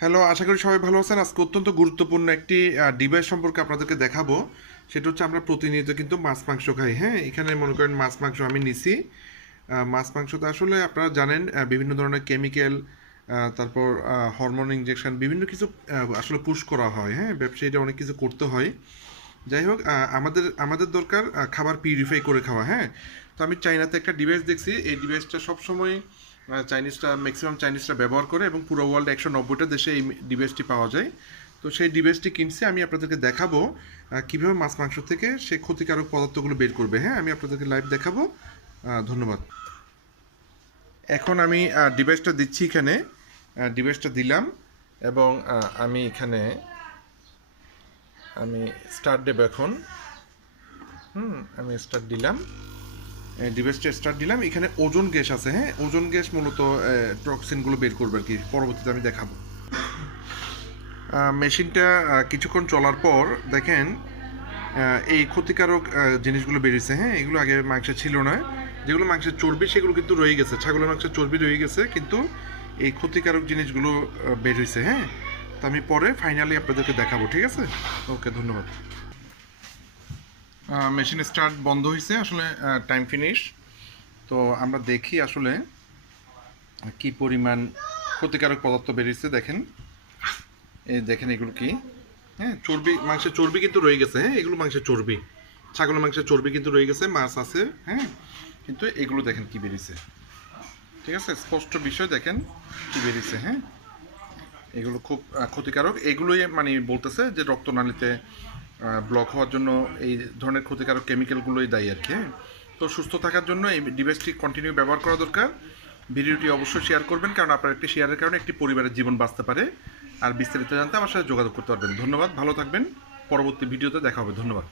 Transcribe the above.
Hello, আশা করি সবাই ভালো আছেন। আজকে অত্যন্ত গুরুত্বপূর্ণ একটি ডিভাইস সম্পর্কে আপনাদেরকে দেখাবো। সেটা হচ্ছে আমরা প্রতিনিয়ত কিন্তু মাছ মাংস খাই, হ্যাঁ? এখানে মনে করেন মাছ মাংস আমি নিছি। মাছ মাংসতে আসলে আপনারা জানেন বিভিন্ন ধরনের কেমিক্যাল, তারপর হরমোন ইনজেকশন বিভিন্ন কিছু আসলে পুশ করা হয়, হ্যাঁ? ব্যবসায়ীরা অনেক কিছু করতে হয়। যাই হোক, আমাদের আমাদের দরকার খাবার পিউরিফাই করে খাওয়া, হ্যাঁ? তো আমি চাইনাতে একটা ডিভাইস দেখছি। এই ডিভাইসটা সবসময় চাইনিজরা ম্যাক্সিমাম চাইনিজরা ব্যবহার করে এবং পুরো ওয়ার্ল্ডে 190টা দেশে এই ডিভাইসটি পাওয়া যায়। তো সেই ডিভাইসটি কিনছি, আমি আপনাদেরকে দেখাবো কীভাবে মাছ মাংস থেকে সে ক্ষতিকারক পদার্থগুলো বের করবে, হ্যাঁ? আমি আপনাদেরকে লাইভ দেখাবো। ধন্যবাদ। এখন আমি ডিভাইসটা দিচ্ছি এখানে। ডিভাইসটা দিলাম এবং আমি এখানে আমি স্টার্ট দেবো এখন। আমি স্টার্ট দিলাম। ডিভাইসটা স্টার্ট দিলাম। এখানে ওজোন গ্যাস আছে, হ্যাঁ? ওজোন গ্যাস মূলত টক্সিনগুলো বের করবে আর কি। পরবর্তীতে আমি দেখাবো। মেশিনটা কিছুক্ষণ চলার পর দেখেন এই ক্ষতিকারক জিনিসগুলো বেরিয়েছে, হ্যাঁ? এগুলো আগে মাংসে ছিল না। যেগুলো মাংসের চর্বি সেগুলো কিন্তু রয়ে গেছে। ছাগলের মাংসের চর্বি রয়ে গেছে, কিন্তু এই ক্ষতিকারক জিনিসগুলো বের হয়েছে, হ্যাঁ? তো আমি পরে ফাইনালি আপনাদেরকে দেখাবো, ঠিক আছে? ওকে, ধন্যবাদ। মেশিন স্টার্ট বন্ধ হয়েছে, আসলে টাইম ফিনিশ। তো আমরা দেখি আসলে কি পরিমাণ ক্ষতিকারক পদার্থ বেরিয়েছে। দেখেন, এই দেখেন এগুলো কি, হ্যাঁ? চর্বি, মাংসের চর্বি কিন্তু রয়ে গেছে, হ্যাঁ? এগুলো মাংসের চর্বি, ছাগলের মাংসের চর্বি কিন্তু রয়ে গেছে, মাছ আছে, হ্যাঁ? কিন্তু এগুলো দেখেন কি বেরিয়েছে, ঠিক আছে? স্পষ্ট বিষয়, দেখেন কি বেরিয়েছে, হ্যাঁ? এগুলো খুব ক্ষতিকারক। এগুলোই মানে বলতেছে যে রক্তনালীতে ব্লক হওয়ার জন্য এই ধরনের ক্ষতিকারক কেমিক্যালগুলোই দায়ী আর কি, হ্যাঁ? তো সুস্থ থাকার জন্য এই ডিভাইসটি কন্টিনিউ ব্যবহার করা দরকার। ভিডিওটি অবশ্যই শেয়ার করবেন, কারণ আপনার একটি শেয়ারের কারণে একটি পরিবারের জীবন বাঁচতে পারে। আর বিস্তারিত জানতে আমার সাথে যোগাযোগ করতে পারবেন। ধন্যবাদ, ভালো থাকবেন। পরবর্তী ভিডিওতে দেখা হবে। ধন্যবাদ।